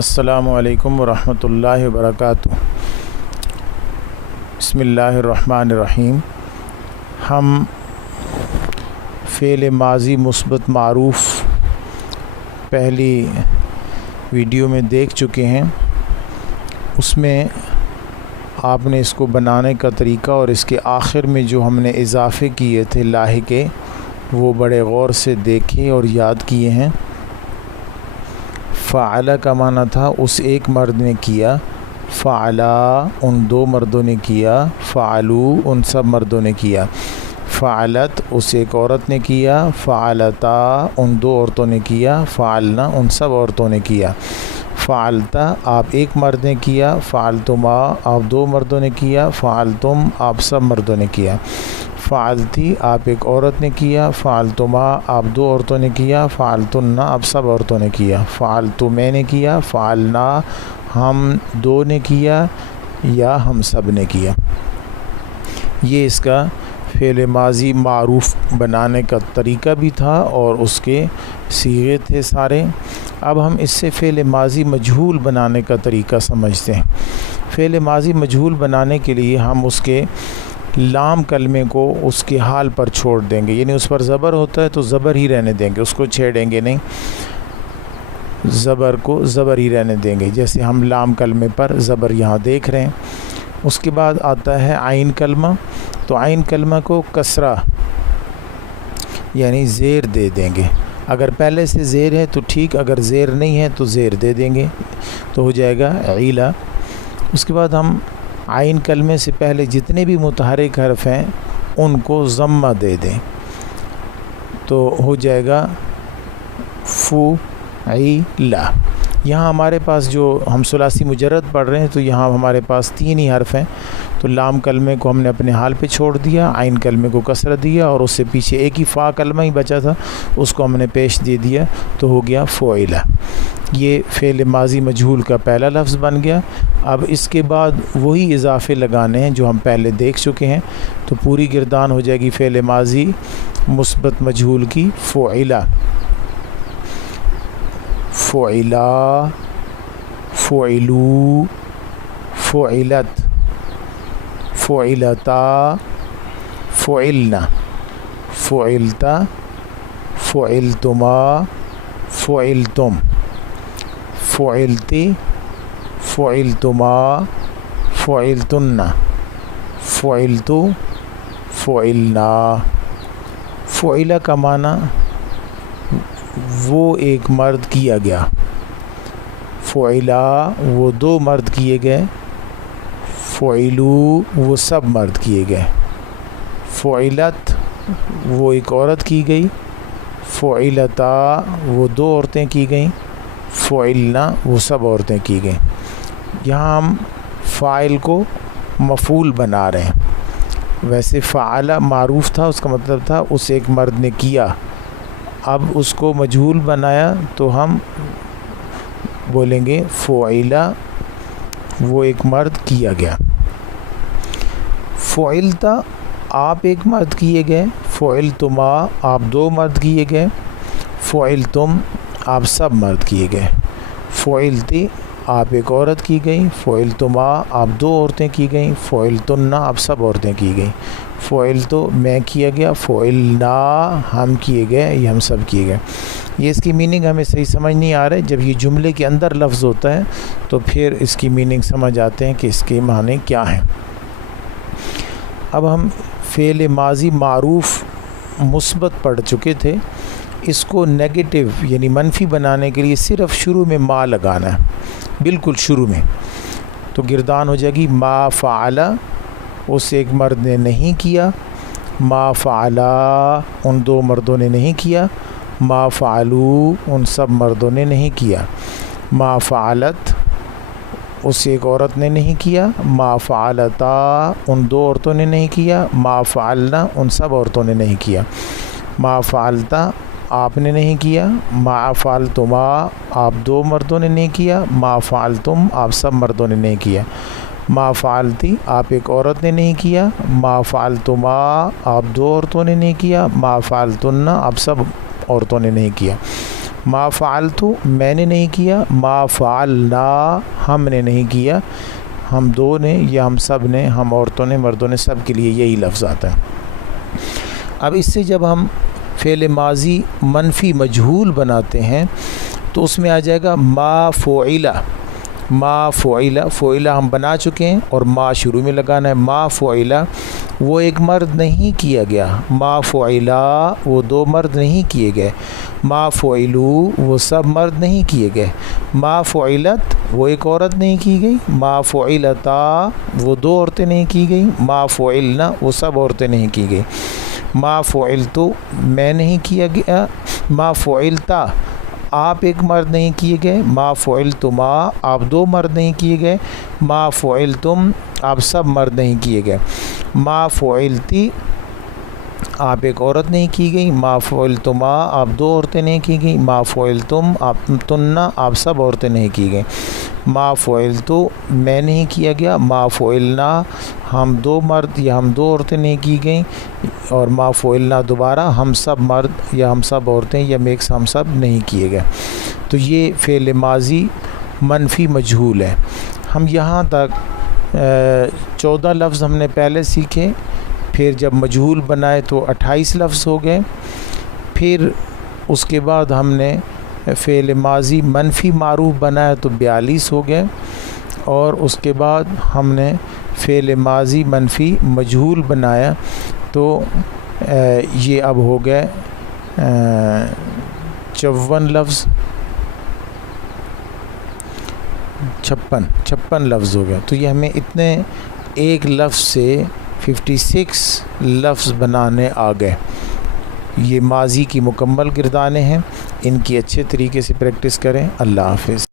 السلام علیکم ورحمۃ اللہ وبرکاتہ۔ بسم اللہ الرحمن الرحیم۔ ہم فعل ماضی مثبت معروف پہلی ویڈیو میں دیکھ چکے ہیں۔ اس میں آپ نے اس کو بنانے کا طریقہ اور اس کے آخر میں جو ہم نے اضافے کیے تھے لاحقے، وہ بڑے غور سے دیکھے اور یاد کیے ہیں۔ فعلا کا معنی تھا اس ایک مرد نے کیا، فعلا ان دو مردوں نے کیا، فعلو ان سب مردوں نے کیا، فعلت اس ایک عورت نے کیا، فعلتا ان دو عورتوں نے کیا، فعلنا ان سب عورتوں نے کیا، فعلتا آپ ایک مرد نے کیا، فعلتما آپ دو مردوں نے کیا، فعلتم آپ سب مردوں نے کیا، فعلتی آپ ایک عورت نے کیا، فعلتما آپ دو عورتوں نے کیا، فعلتن آپ سب عورتوں نے کیا، فعلتو میں نے کیا، فعلنا ہم دو نے کیا یا ہم سب نے کیا۔ یہ اس کا فعل ماضی معروف بنانے کا طریقہ بھی تھا اور اس کے صیغے تھے سارے۔ اب ہم اس سے فعل ماضی مجہول بنانے کا طریقہ سمجھتے ہیں۔ فعل ماضی مجہول بنانے کے لیے ہم اس کے لام کلمے کو اس کے حال پر چھوڑ دیں گے، یعنی اس پر زبر ہوتا ہے تو زبر ہی رہنے دیں گے، اس کو چھیڑیں گے نہیں، زبر کو زبر ہی رہنے دیں گے۔ جیسے ہم لام کلمے پر زبر یہاں دیکھ رہے ہیں۔ اس کے بعد آتا ہے عین کلمہ، تو عین کلمہ کو کسرہ یعنی زیر دے دیں گے۔ اگر پہلے سے زیر ہے تو ٹھیک، اگر زیر نہیں ہے تو زیر دے دیں گے تو ہو جائے گا عیلا۔ اس کے بعد ہم عین کلمے سے پہلے جتنے بھی متحرک حرف ہیں ان کو ضمہ دے دیں تو ہو جائے گا فعیلا۔ یہاں ہمارے پاس جو ہم ثلاثی مجرد پڑھ رہے ہیں تو یہاں ہمارے پاس تین ہی حرف ہیں، تو لام کلمے کو ہم نے اپنے حال پہ چھوڑ دیا، عین کلمے کو کسرہ دیا اور اس سے پیچھے ایک ہی فا کلمہ ہی بچا تھا، اس کو ہم نے پیش دے دیا تو ہو گیا فعیلا۔ یہ فعل ماضی مجہول کا پہلا لفظ بن گیا۔ اب اس کے بعد وہی اضافے لگانے ہیں جو ہم پہلے دیکھ چکے ہیں، تو پوری گردان ہو جائے گی فعل ماضی مثبت مجہول کی فعیلا، فعلا، فعلو، فعلت، فعلتا، فعلنا، فعلتا، فعلتما، فعلتم، فعلتی، فعلتما، فعلتن، فعلتو، فعلنا۔ فعلا کا معنی وہ ایک مرد کیا گیا، فعلا وہ دو مرد کیے گئے، فعلو وہ سب مرد کیے گئے، فعلت وہ ایک عورت کی گئی، فعلتا وہ دو عورتیں کی گئیں، فعلنا وہ سب عورتیں کی گئیں۔ یہاں ہم فاعل کو مفعول بنا رہے ہیں۔ ویسے فعلا معروف تھا، اس کا مطلب تھا اس ایک مرد نے کیا، اب اس کو مجہول بنایا تو ہم بولیں گے فعلا وہ ایک مرد کیا گیا۔ فعلتا آپ ایک مرد کیے گئے، فعلتما آپ دو مرد کیے گئے، فعلتم آپ سب مرد کیے گئے، فعلتی آپ ایک عورت کی گئی، فعلتما آپ دو عورتیں کی گئیں، فعلتن آپ سب عورتیں کی گئیں، فعلتو میں کیا گیا، فعلنا ہم کیے گئے، یہ ہم سب کیے گئے۔ یہ اس کی میننگ ہمیں صحیح سمجھ نہیں آ رہے، جب یہ جملے کے اندر لفظ ہوتا ہے تو پھر اس کی میننگ سمجھ آتے ہیں کہ اس کے معنی کیا ہیں۔ اب ہم فعل ماضی معروف مثبت پڑھ چکے تھے، اس کو نیگیٹو یعنی منفی بنانے کے لیے صرف شروع میں ما لگانا ہے، بالکل شروع میں، تو گردان ہو جائے گی ما فعلا اس ایک مرد نے نہیں کیا، ما فعلا ان دو مردوں نے نہیں کیا، ما فعلو ان سب مردوں نے نہیں کیا، ما فعلت اس ایک عورت نے نہیں کیا، ما فعلتا ان دو عورتوں نے نہیں کیا، ما فعلنا ان سب عورتوں نے نہیں کیا، ما فعلتا آپ نے نہیں کیا، ما فعلتما آپ دو مردوں نے نہیں کیا، ما فعلتم آپ سب مردوں نے نہیں کیا، ما فعلتی آپ ایک عورت نے نہیں کیا، ما فعلتما آپ دو عورتوں نے نہیں کیا، ما فعلتن آپ سب عورتوں نے نہیں کیا، ما فعلتو میں نے نہیں کیا، ما فعلنا ہم نے نہیں کیا، ہم دو نے یا ہم سب نے، ہم عورتوں نے مردوں نے، سب کے لیے یہی لفظ آتا ہے۔ اب اس سے جب ہم فعل ماضی منفی مجہول بناتے ہیں تو اس میں آ جائے گا ما فعلا، ما فعلا، فعلا ہم بنا چکے ہیں اور ما شروع میں لگانا ہے۔ ما فعلا وہ ایک مرد نہیں کیا گیا، ما فعلا وہ دو مرد نہیں کیے گئے، ما فعلو وہ سب مرد نہیں کیے گئے، ما فعلت وہ ایک عورت نہیں کی گئی، ما فعلتا وہ دو عورتیں نہیں کی گئی، ما فعلنا وہ سب عورتیں نہیں کی گئی، ما فعلتو میں نہیں کیا گیا، ما فعلتا آپ ایک مرد نہیں کیے گئے، ما فعلتما آپ دو مرد نہیں کیے گئے، ما فعلتم آپ سب مرد نہیں کیے گئے، ما فعلتی آپ ایک عورت نہیں کی گئی، ما فعلتما آپ دو عورتیں نہیں کی گئی، ما فعلتم آپ تننا آپ سب عورتیں نہیں کی گئیں، ما فعلتو میں نہیں کیا گیا، ما فعلنا ہم دو مرد یا ہم دو عورتیں نہیں کی گئیں، اور ما فعلنا دوبارہ ہم سب مرد یا ہم سب عورتیں یا میکس ہم سب نہیں کیے گئے۔ تو یہ فعل ماضی منفی مجہول ہے۔ ہم یہاں تک 14 لفظ ہم نے پہلے سیکھے، پھر جب مجہول بنائے تو 28 لفظ ہو گئے، پھر اس کے بعد ہم نے فعل ماضی منفی معروف بنایا تو 42 ہو گئے، اور اس کے بعد ہم نے فعل ماضی منفی مجہول بنایا تو یہ اب ہو گئے 54 لفظ، 56 لفظ ہو گئے۔ تو یہ ہمیں اتنے ایک لفظ سے 56 لفظ بنانے آ گئے۔ یہ ماضی کی مکمل گردانے ہیں، ان کی اچھے طریقے سے پریکٹس کریں۔ اللہ حافظ۔